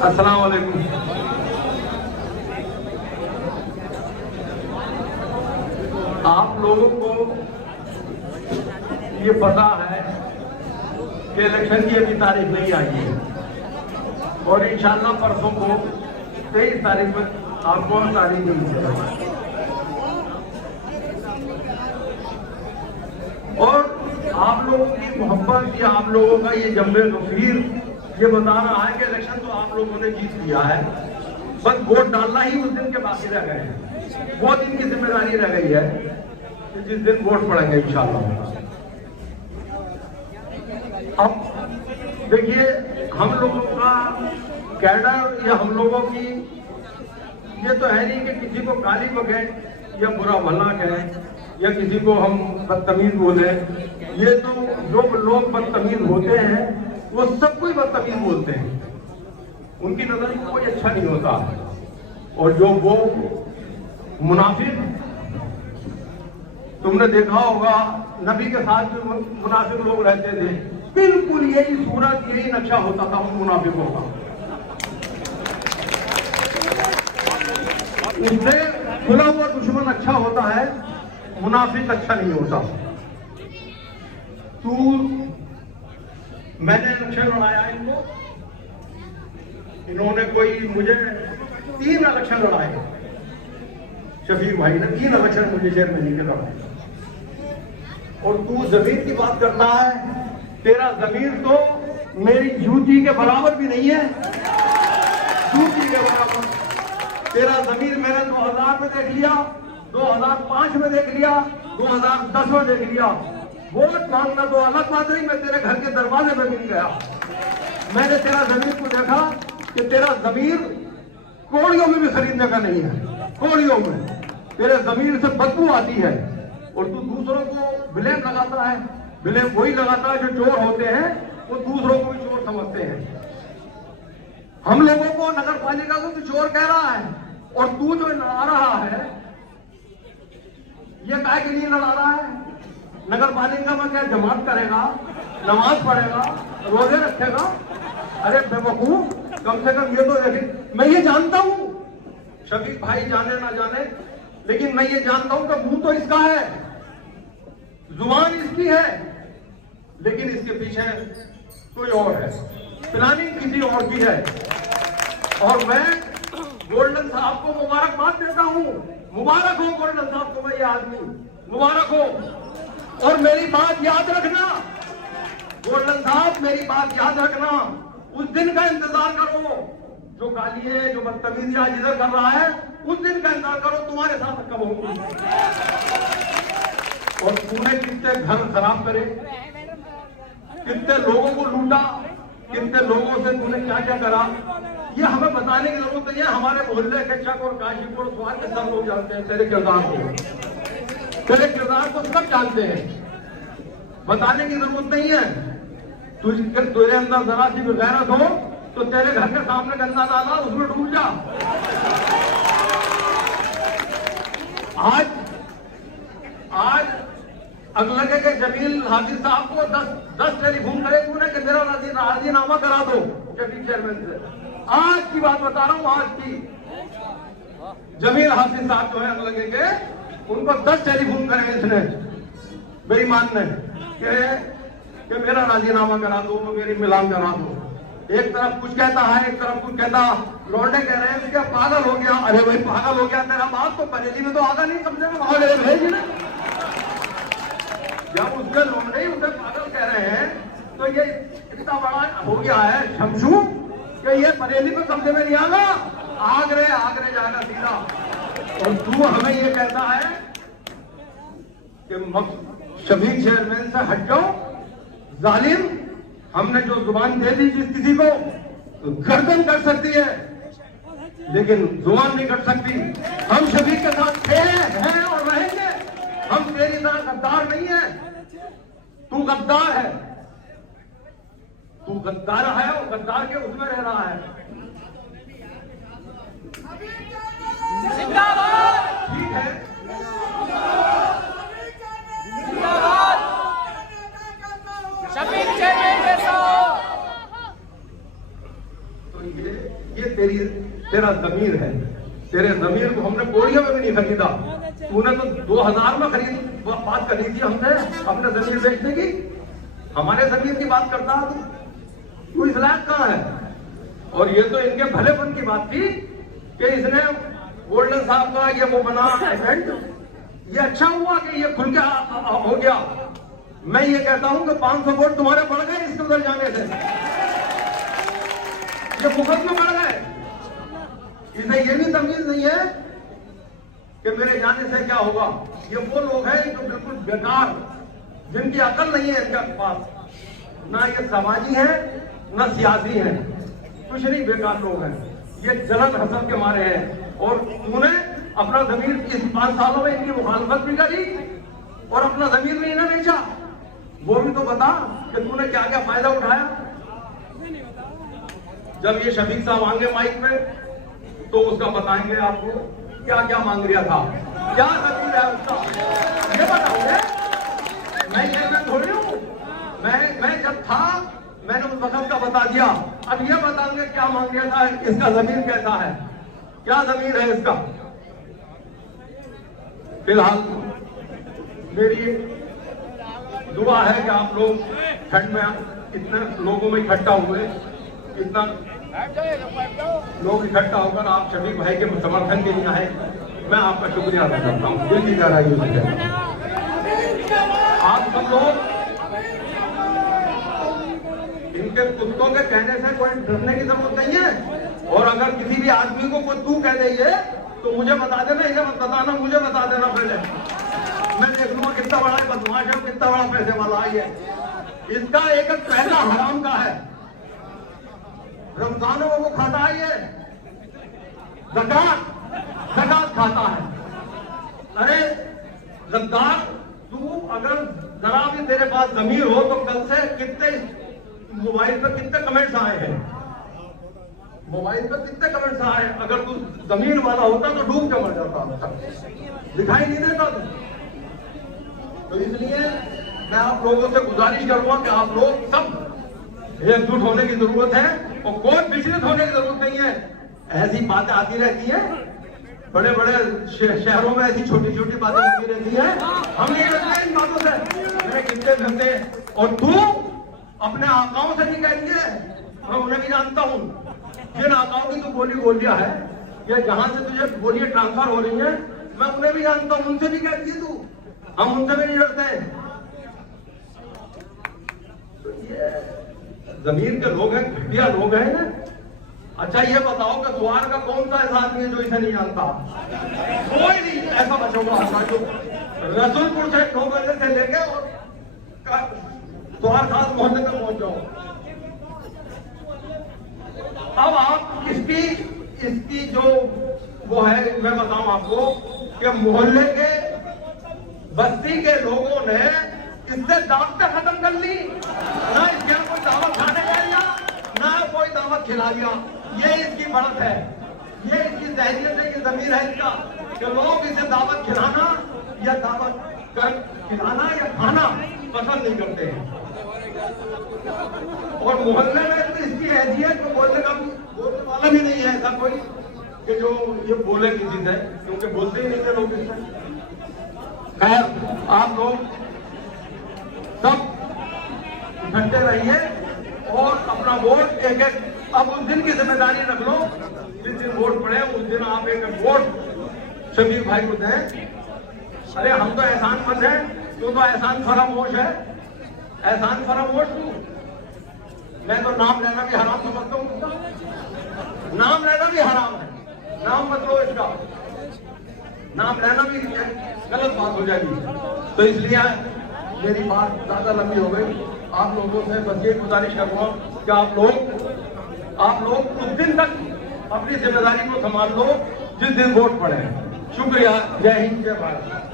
अस्सलाम वालेकुम। आप लोगों को ये पता है कि इलेक्शन की अभी तारीख नहीं आई है और इंशाअल्लाह परसों को 23 तारीख में आपको तारीख मिलेगी। और आप लोगों की मोहब्बत या आप लोगों का ये जम्बे गफीर ये बता रहा है कि इलेक्शन तो आप लोगों ने जीत लिया है, बस वोट डालना ही उस दिन के बाकी रह गए हैं। वो दिन की जिम्मेदारी रह गई है कि जिस दिन वोट पड़ेंगे इंशाअल्लाह। अब देखिए, हम लोगों का कैडर या हम लोगों की ये तो है नहीं कि किसी को गाली बके या बुरा भला कहें या किसी को हम बदतमीज बोले। ये तो जो लोग बदतमीज होते हैं वो सब कोई बदतमीज बोलते हैं, उनकी नजर में कोई अच्छा नहीं होता। और जो वो मुनाफिक, तुमने देखा होगा नबी के साथ जो मुनाफिक लोग रहते थे, बिल्कुल यही सूरत यही नक्शा होता था उन मुनाफिकों का। उससे खुला हुआ दुश्मन अच्छा होता है, मुनाफिक अच्छा नहीं होता। तू मैंने इलेक्शन लड़ाया इनको, इन्होंने कोई मुझे 3 इलेक्शन लड़ाए, शफीक भाई ने 3 इलेक्शन मुझे चेयरमैन के लड़ाए। और तू जमीन की बात करता है, तेरा जमीन तो मेरी जूती के बराबर भी नहीं है, जूती के बराबर। तेरा जमीन मैंने 2000 में देख लिया, 2005 में देख लिया, 2010 में देख लिया। वोट मांगना तो अलग बात रही, मैं तेरे घर के दरवाजे में मिल गया। मैंने तेरा जमीन को देखा कि तेरा जमीन कौड़ियों में भी खरीदने का नहीं है, कौड़ियों में तेरे जमीन से बदबू आती है। और तू दूसरों को ब्लेम लगाता है, ब्लेम वही लगाता है जो चोर होते हैं, वो दूसरों को भी चोर समझते हैं। हम लोगों को नगर पालिका को भी चोर कह रहा है, और तू जो लड़ा रहा है ये काय के लिए लड़ा रहा है? नगर पालिका में क्या जमात करेगा, नमाज पढ़ेगा, रोजे रखेगा? अरे बेवकूफ, कम से कम ये तो देखे। मैं ये जानता हूं, शफीक भाई जाने ना जाने, लेकिन मैं ये जानता हूं कि मुंह तो इसका है, जुबान इसकी है, लेकिन इसके पीछे कोई और है, प्लानिंग किसी और की है। और मैं गोल्डन साहब को मुबारकबाद देता हूं, मुबारक हो गोल्डन साहब को, मैं ये आदमी मुबारक हो। और मेरी बात याद रखना गोल्डन साहब, मेरी बात याद रखना, उस दिन का इंतजार करो जो गाली है, जो बदतमीजी आज इधर कर रहा है, उस दिन का इंतजार करो, तुम्हारे साथ कब होगी। और तूने कितने घर खराब करे, कितने लोगों को लूटा, कितने लोगों से तूने क्या क्या करा, ये हमें बताने की जरूरत नहीं है। हमारे मोहल्ले के चक और काशीपुर स्वाद के सब लोग जानते हैं तेरे किरदार को, तेरे किरदार को सब जानते हैं, बताने की जरूरत नहीं है। तुझे अंदर जरा सी भी गैरत हो तो तेरे घर के सामने गंदा डाला, उसमें डूब जा। आज अगलगे के जमील हाफिज साहब को 10 टेलीफोन करे तूने कि मेरा राजीनामा करा दो डिप्टी चेयरमैन से। आज की बात बता रहा हूं, आज की। जमील हाफिज साहब जो है अगलगे के, उनको 10 टेलीफोन करे इसने, बेईमान ने, कि मेरा राजीनामा करा दो, मेरी मिलान करा दो। एक तरफ कुछ कहता है, एक तरफ कुछ कहता। लौंडे कह रहे हैं क्या पागल हो गया? अरे भाई पागल हो गया, तेरा बाप तो बरेली में तो आगा नहीं, कम से कम भेज ना। जब उसके लौंडे उसे पागल कह रहे हैं तो ये इतना बड़ा हो गया है शमशू कि ये बरेली में कब्जे में नहीं आगा, आगरे जाएगा सीधा। और तू हमें ये कहता है कि शफीक चेयरमैन से हट जाओ, जालिम। हमने जो जुबान दे दी जिस किसी को, तो गर्दन कर सकती है लेकिन जुबान नहीं कर सकती। हम शफीक के साथ थे, हैं और रहेंगे। हम तेरी तरह गद्दार नहीं है, तू गद्दार है, तू गद्दार है और गद्दार के उसमें रह रहा है। ठीक है, शफीक चेयरमैन तो ये तेरा जमीर है। तेरे जमीर को हमने कोड़ियों में भी नहीं खरीदा। तूने तो 2000 में बात करी थी हमसे अपने जमीर बेचने की। हमारे जमीर की बात करता है तू इस लायक कहाँ है? और ये तो इनके भलेपन की बात थी कि इसने गोल्डन साहब का ये वो बना इवेंट, ये अच्छा हुआ कि ये खुल के हो गया। मैं ये कहता हूं कि 500 वोट तुम्हारे बढ़ गए इसके उधर जाने से, ये मुफ्त में बढ़ गए। इसे ये भी तमीज नहीं है कि मेरे जाने से क्या होगा। ये वो लोग हैं जो बिल्कुल बेकार, जिनकी अकल नहीं है इनके पास, ना ये समाजी है ना सियासी है, कुछ नहीं, बेकार लोग हैं। ये जलन हसद के मारे हैं। और तूने अपना जमीर इस 5 सालों में इनकी मुखालफत भी करी और अपना जमीर नहीं ना बेचा। वो भी तो बता कि तूने क्या क्या फायदा उठाया। जब ये शफीक साहब आएंगे माइक में तो उसका बताएंगे आपको क्या क्या मांग लिया था, क्या जमीर है उसका, ये बताओगे। मैं थोड़ी हूं, मैं जब था मैंने उस वक्त का बता दिया। अब ये बताएंगे क्या मांग लिया था, इसका जमीर कैसा है, क्या जमीर है इसका। फिलहाल मेरी दुआ है कि आप लोग ठंड में इतने लोगों में इकट्ठा हुए, इतना लोग इकट्ठा होकर आप शफीक भाई के समर्थन के लिए आए, मैं आपका शुक्रिया अदा करता हूँ दिल की गहराइयों से। आप सब लोग इनके कुत्तों के कहने से कोई डरने की जरूरत नहीं है। और अगर किसी भी आदमी को कोई तू कह देंगे तो मुझे बता देना, इन्हें मत बताना, मुझे बता देना पहले। मैं देख लूंगा कितना बड़ा बदमाश है, कितना बड़ा पैसे वाला है। इसका एक पहला हराम का है, रमजान में वो खाता है, ये ज़कात खाता है। अरे गद्दार, तू अगर जरा भी तेरे पास जमीर हो तो कल से कितने मोबाइल पर कितने कमेंट्स आए हैं, मोबाइल पर कितने कमेंट्स आए। अगर तू जमीर वाला होता तो डूब के मर जाता, दिखाई नहीं देता तू। तो इसलिए मैं आप लोगों से गुजारिश करूंगा कि आप लोग सब एकजुट होने की जरूरत है और कोई विचलित होने की जरूरत नहीं है। ऐसी बातें आती रहती है, बड़े बड़े शहरों में ऐसी छोटी छोटी बातें होती रहती है, हम नहीं डरते इन बातों से। मेरे कितने धंधे, और तू अपने आकाओं से भी कह दिए, मैं उन्हें भी जानता हूँ जिन आकाओं की तू बोली बोल दिया है, या जहां से तुझे बोलियां ट्रांसफर हो रही है, मैं उन्हें भी जानता हूँ, उनसे भी कह दिए तू, हम उनसे भी नहीं डरते। तो ये जमीर के लोग हैं, घटिया लोग हैं ना। अच्छा ये बताओ कि द्वार का कौन सा ऐसा आदमी है जो इसे नहीं जानता? कोई नहीं ऐसा बचोगा हमारा जो रसूलपुर से 9 बजे से लेके और द्वार खास मोहल्ले तक पहुंच जाओ। अब आप इसकी जो वो है, मैं बताऊं आपको कि मोहल्ले के बस्ती के लोगों ने इससे दावतें खत्म कर ली, ना इसके कोई दावत खाने का लिया, ना कोई दावत खिला लिया। ये इसकी बढ़त है, ये इसकी जहरियत है, ये जमीर है इसका कि लोग इसे दावत खिलाना या दावत कर खिलाना या खाना पसंद नहीं करते हैं। और मोहल्ले में तो इसकी हैसियत को बोलने वाला भी नहीं है ऐसा कोई कि जो ये बोले किसी से, क्योंकि बोलते ही नहीं थे लोग इससे। खैर आप लोग सब इकट्ठे रहिए और अपना वोट एक अब उस दिन की जिम्मेदारी रख लो, जिस दिन वोट पड़े उस दिन आप एक वोट शफीक भाई को दें। अरे हम तो एहसान मंद है, तू तो एहसान फरामोश है, एहसान फरामोश तू। मैं तो नाम लेना भी हराम समझता हूँ, नाम लेना भी हराम है, नाम मत लो इसका, नाम लेना भी गलत बात हो जाएगी। तो इसलिए मेरी बात ज्यादा लंबी हो गई, आप लोगों से बस ये गुजारिश करूंगा कि आप लोग उस दिन तक अपनी जिम्मेदारी को संभाल लो जिस दिन वोट पड़े। शुक्रिया, जय हिंद, जय भारत।